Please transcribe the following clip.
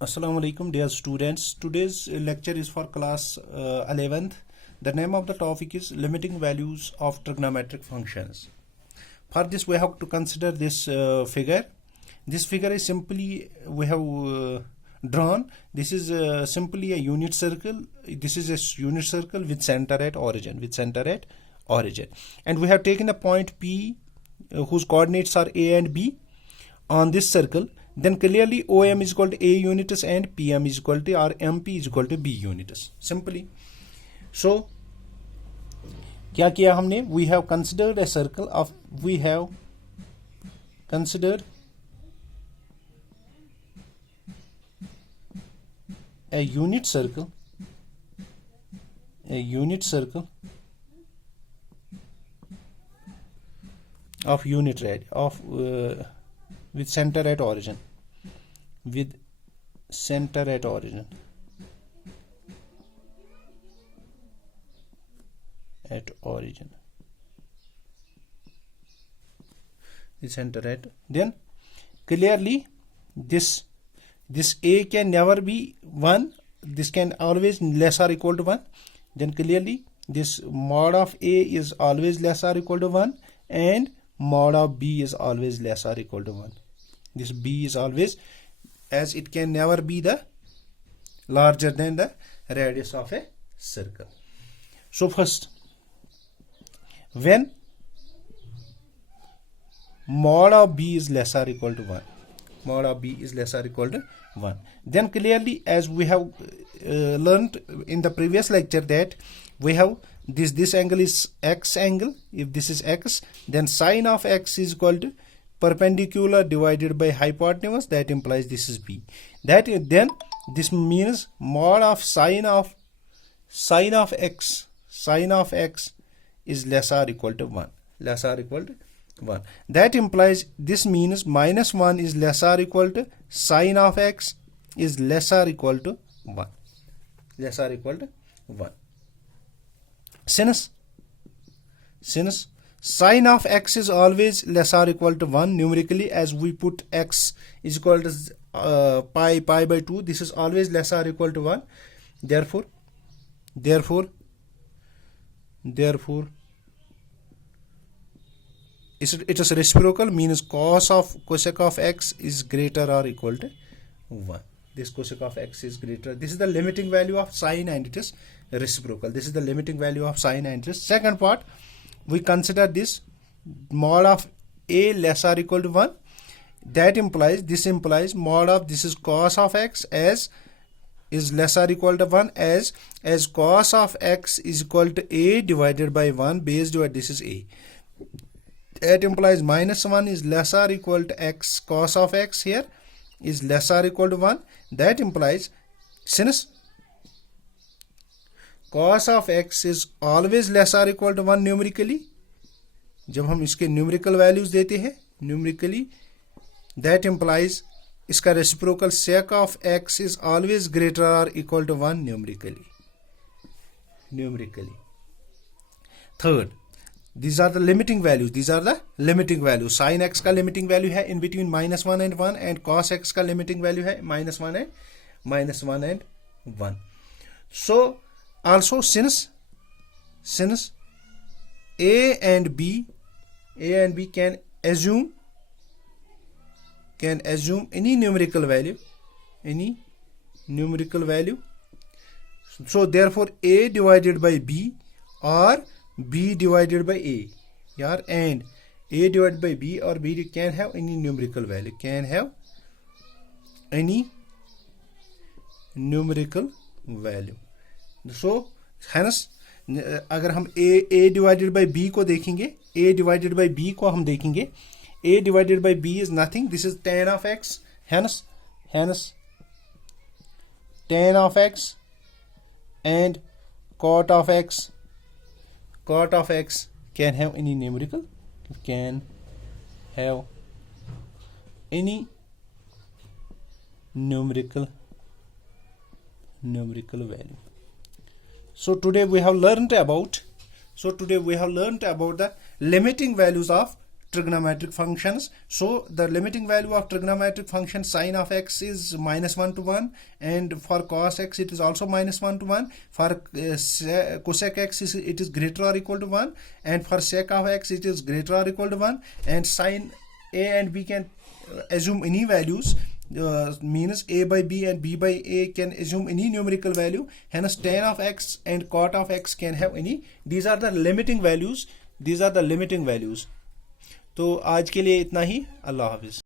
Assalamu alaikum dear students. Today's lecture is for class 11th. The name of the topic is limiting values of trigonometric functions. For this we have to consider this figure. This figure is simply we have drawn. This is simply a unit circle. This is a unit circle with center at origin. And we have taken a point P whose coordinates are A and B on this circle. Then clearly OM is equal to A units and PM is equal to or MP is equal to B units. Simply. So, क्या किया हमने? We have considered a circle of, we have considered a unit circle of unit radius of with center at origin. Then clearly this A can never be 1. This can always less or equal to 1. Then clearly this mod of A is always less or equal to 1 and mod of B is always less or equal to 1. This B is always, as it can never be the larger than the radius of a circle. So first, when mod of B is less or equal to 1, then clearly, as we have learned in the previous lecture, that we have this angle is x angle. If this is x, then sine of x is equal to perpendicular divided by hypotenuse. That implies this is B. Then this means mod of sine of x is less or equal to 1. That implies, this means minus 1 is less or equal to sine of x is less or equal to 1. Since sine of x is always less or equal to 1 numerically, as we put x is equal to pi by 2, this is always less or equal to 1. Therefore it is reciprocal, means cosec of x is greater or equal to 1. This cosec of x is greater. This is the limiting value of sine and it is reciprocal. This is the limiting value of sine and it is. Second part, we consider this mod of A less or equal to 1. This implies mod of this is cos of x as is less or equal to 1 as cos of x is equal to A divided by 1 base divided, this is A. That implies minus 1 is less or equal to x, cos of x here is less or equal to 1. That implies, since cos of x is always less or equal to 1 numerically, जब हम इसके numerical values देते हैं numerically, that implies इसका reciprocal sec of x is always greater or equal to 1 numerically. Third, these are the limiting values. Sin x का limiting value है in between minus 1 and 1 and cos x का limiting value है minus 1 and 1. So also since A and B can assume any numerical value. So therefore A divided by B or B divided by A, and A divided by B or B can have any numerical value. So hence अगर हम A divided by B को देखेंगे, A divided by B को हम देखेंगे, A divided by B is nothing. This is tan of x. Hence tan of x and cot of x can have any numerical value. So today we have learned about the limiting values of trigonometric functions. So the limiting value of trigonometric function sin of x is -1 to 1, and for cos x it is also -1 to 1. For cosec x it is greater or equal to 1, and for sec of x it is greater or equal to 1. And sin a and b can assume any values. Means a by b and b by a can assume any numerical value. Hence tan of x and cot of x can have any. These are the limiting values. तो आज के लिए इतना ही. अल्लाह हाफिज.